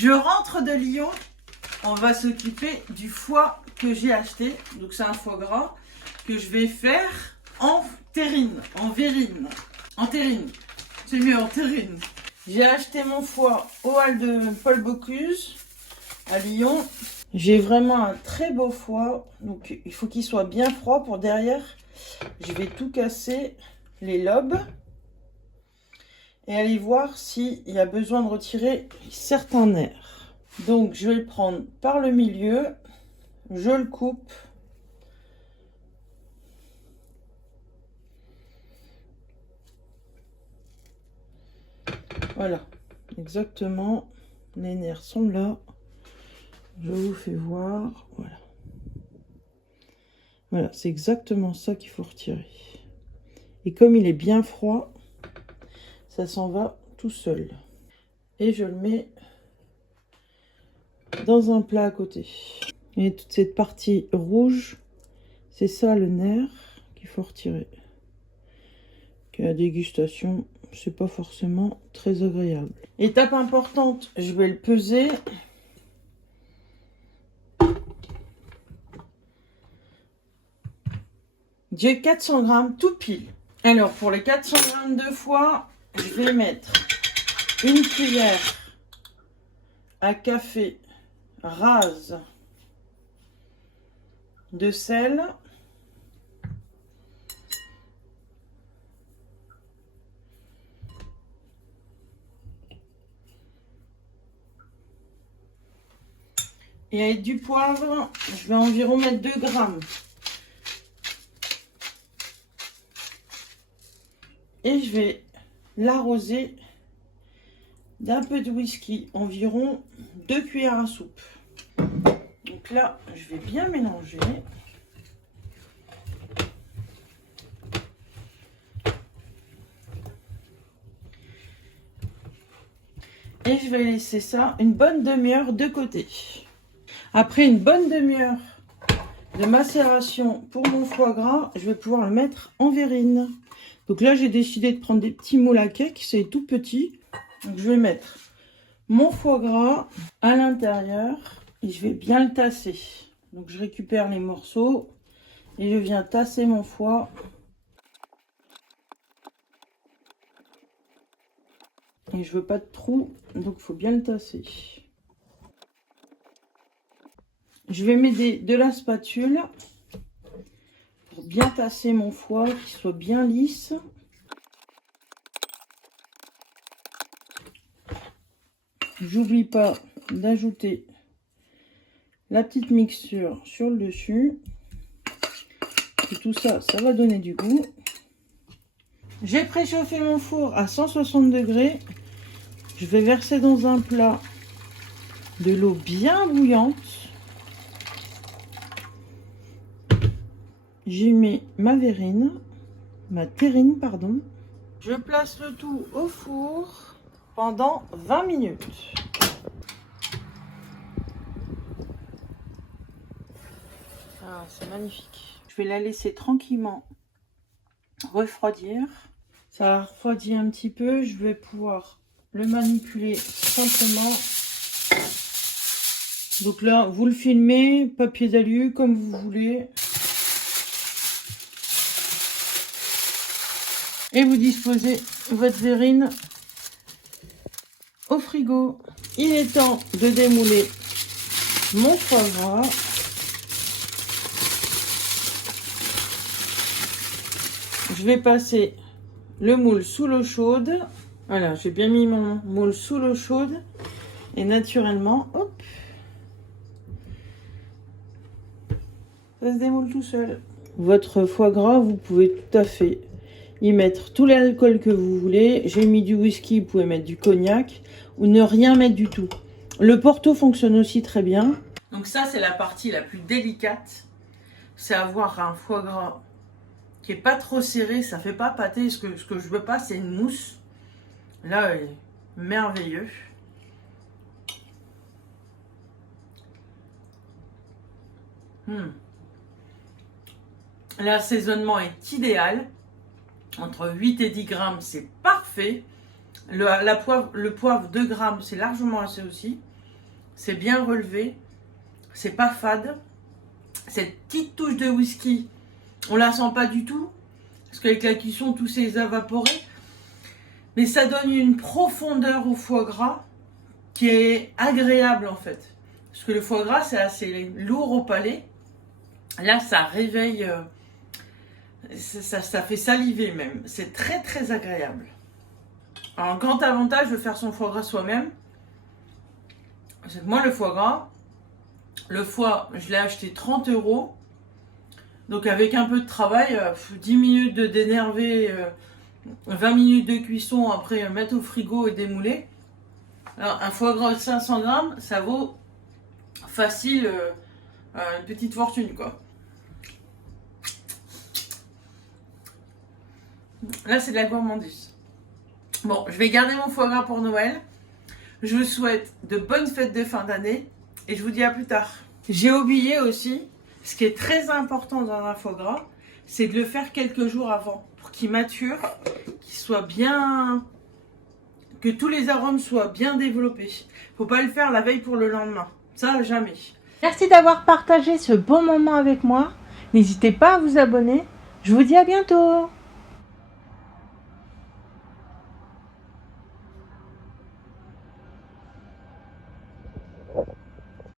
Je rentre de Lyon. On va s'occuper du foie que j'ai acheté. Donc c'est un foie gras que je vais faire en terrine, en verrine. En terrine. C'est mieux, en terrine. J'ai acheté mon foie au hall de Paul Bocuse à Lyon. J'ai vraiment un très beau foie. Donc il faut qu'il soit bien froid pour derrière. Je vais tout casser les lobes. Et aller voir s'il y a besoin de retirer certains nerfs. Donc je vais le prendre par le milieu, je le coupe. Voilà, exactement, les nerfs sont là. Je vous fais voir, voilà. Voilà, c'est exactement ça qu'il faut retirer. Et comme il est bien froid, ça s'en va tout seul. Et je le mets dans un plat à côté. Et toute cette partie rouge, c'est ça le nerf qu'il faut retirer. Que la dégustation, c'est pas forcément très agréable. Étape importante, je vais le peser. J'ai 400 grammes tout pile. Alors pour les 400 grammes de foie, je vais mettre une cuillère à café rase de sel. Et avec du poivre, je vais environ mettre 2 grammes. Et je vais l'arroser d'un peu de whisky, environ 2 cuillères à soupe. Donc là, je vais bien mélanger. Et je vais laisser ça une bonne demi-heure de côté. Après une bonne demi-heure de macération pour mon foie gras, je vais pouvoir le mettre en verrine. Donc là, j'ai décidé de prendre des petits moules à cake, c'est tout petit. Donc je vais mettre mon foie gras à l'intérieur et je vais bien le tasser. Donc je récupère les morceaux et je viens tasser mon foie. Et je veux pas de trou, donc il faut bien le tasser. Je vais m'aider de la spatule pour bien tasser mon foie, qu'il soit bien lisse. J'oublie pas d'ajouter la petite mixture sur le dessus. Et tout ça, ça va donner du goût. J'ai préchauffé mon four à 160 degrés. Je vais verser dans un plat de l'eau bien bouillante. J'y mets ma terrine, pardon. Je place le tout au four pendant 20 minutes. Ah, c'est magnifique. Je vais la laisser tranquillement refroidir. Ça a refroidi un petit peu. Je vais pouvoir le manipuler simplement. Donc là, vous le filmez, papier d'alu, comme vous voulez. Et vous disposez votre verrine au frigo. Il est temps de démouler mon foie gras. Je vais passer le moule sous l'eau chaude. Voilà, j'ai bien mis mon moule sous l'eau chaude. Et naturellement, hop, ça se démoule tout seul. Votre foie gras, vous pouvez tout à fait y mettre tout l'alcool que vous voulez. J'ai mis du whisky, vous pouvez mettre du cognac ou ne rien mettre du tout. Le Porto fonctionne aussi très bien. Donc ça, c'est la partie la plus délicate. C'est avoir un foie gras qui est pas trop serré, ça fait pas pâter. Ce que je veux pas, c'est une mousse. Là, il est merveilleux. L'assaisonnement est idéal. Entre 8 et 10 grammes, c'est parfait. Le poivre 2 grammes, c'est largement assez aussi. c'est bien relevé, c'est pas fade. Cette petite touche de whisky, on la sent pas du tout, parce qu'avec la cuisson, tout s'est évaporé. Mais ça donne une profondeur au foie gras qui est agréable en fait. Parce que le foie gras, c'est assez lourd au palais. Là, ça réveille, ça fait saliver même. C'est très très agréable. Alors, un grand avantage de faire son foie gras soi-même, c'est que moi, le foie, je l'ai acheté 30 €. Donc avec un peu de travail, 10 minutes de dénerver, 20 minutes de cuisson, après mettre au frigo et démouler. Alors un foie gras de 500 grammes, ça vaut facile une petite fortune quoi. Là c'est de la gourmandise. Bon, je vais garder mon foie gras pour Noël. Je vous souhaite de bonnes fêtes de fin d'année et je vous dis à plus tard. J'ai oublié aussi, ce qui est très important dans un foie gras, c'est de le faire quelques jours avant pour qu'il mature, qu'il soit bien, que tous les arômes soient bien développés. Faut pas le faire la veille pour le lendemain, ça jamais. Merci d'avoir partagé ce bon moment avec moi. N'hésitez pas à vous abonner. Je vous dis à bientôt.